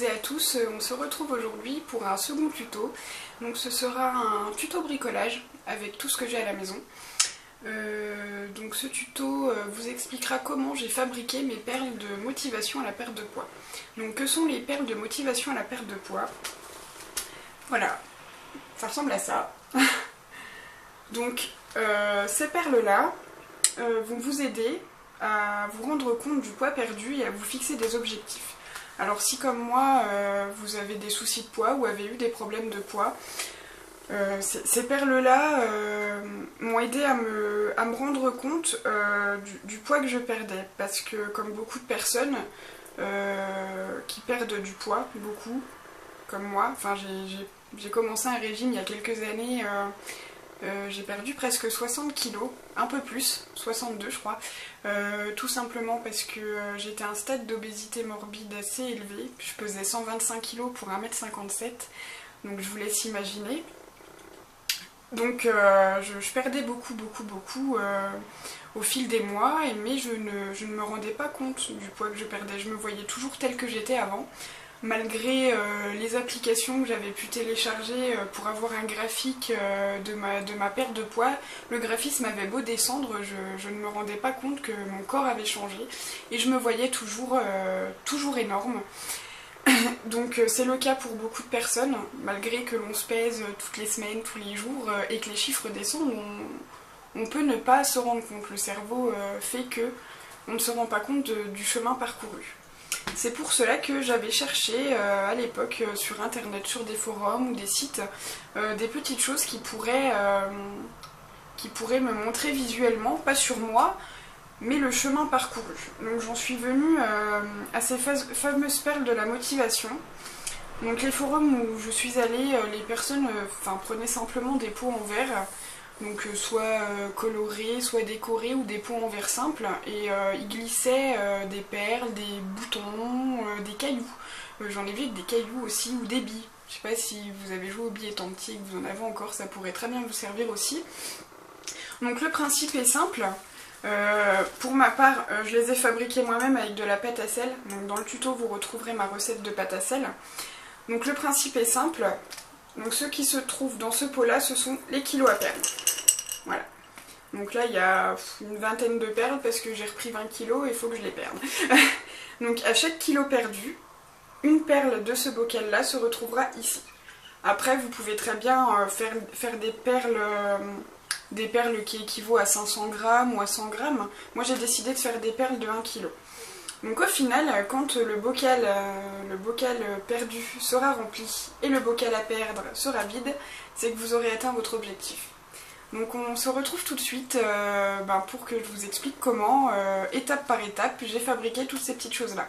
toutes et à tous, on se retrouve aujourd'hui pour un second tuto. Donc ce sera un tuto bricolage avec tout ce que j'ai à la maison. Donc ce tuto vous expliquera comment j'ai fabriqué mes perles de motivation à la perte de poids. Donc que sont les perles de motivation à la perte de poids? Voilà, ça ressemble à ça. Donc ces perles-là vont vous aider à vous rendre compte du poids perdu et à vous fixer des objectifs. Alors si comme moi vous avez des soucis de poids ou avez eu des problèmes de poids, ces perles-là m'ont aidé à me rendre compte du poids que je perdais. Parce que comme beaucoup de personnes qui perdent du poids, beaucoup, comme moi, enfin j'ai commencé un régime il y a quelques années, j'ai perdu presque 60 kilos, un peu plus, 62 je crois, tout simplement parce que j'étais à un stade d'obésité morbide assez élevé, je pesais 125 kilos pour 1m57, donc je vous laisse imaginer. Donc je perdais beaucoup au fil des mois, mais je ne me rendais pas compte du poids que je perdais, je me voyais toujours telle que j'étais avant. Malgré les applications que j'avais pu télécharger pour avoir un graphique de ma perte de poids, le graphisme avait beau descendre, je ne me rendais pas compte que mon corps avait changé et je me voyais toujours énorme. Donc c'est le cas pour beaucoup de personnes, malgré que l'on se pèse toutes les semaines, tous les jours et que les chiffres descendent, on peut ne pas se rendre compte. Le cerveau fait que on ne se rend pas compte du chemin parcouru. C'est pour cela que j'avais cherché à l'époque sur internet, sur des forums ou des sites, des petites choses qui pourraient me montrer visuellement, pas sur moi, mais le chemin parcouru. Donc j'en suis venue à ces fameuses perles de la motivation. Donc les forums où je suis allée, les personnes prenaient simplement des pots en verre, donc soit colorés, soit décorés ou des pots en verre simples, et ils glissaient des perles, des boutons, des cailloux. J'en ai vu avec des cailloux aussi, ou des billes. Je sais pas si vous avez joué aux billes étant petit et que vous en avez encore, ça pourrait très bien vous servir aussi. Donc le principe est simple. Pour ma part, je les ai fabriqués moi-même avec de la pâte à sel. Donc dans le tuto, vous retrouverez ma recette de pâte à sel. Donc le principe est simple. Donc ce qui se trouve dans ce pot-là, ce sont les kilos à perles. Voilà. Donc là, il y a une vingtaine de perles parce que j'ai repris 20 kilos et il faut que je les perde. Donc à chaque kilo perdu, une perle de ce bocal-là se retrouvera ici. Après, vous pouvez très bien faire des perles qui équivaut à 500 grammes ou à 100 grammes. Moi j'ai décidé de faire des perles de 1 kg. Donc au final, quand le bocal perdu sera rempli et le bocal à perdre sera vide, c'est que vous aurez atteint votre objectif. Donc on se retrouve tout de suite pour que je vous explique comment, étape par étape, j'ai fabriqué toutes ces petites choses là.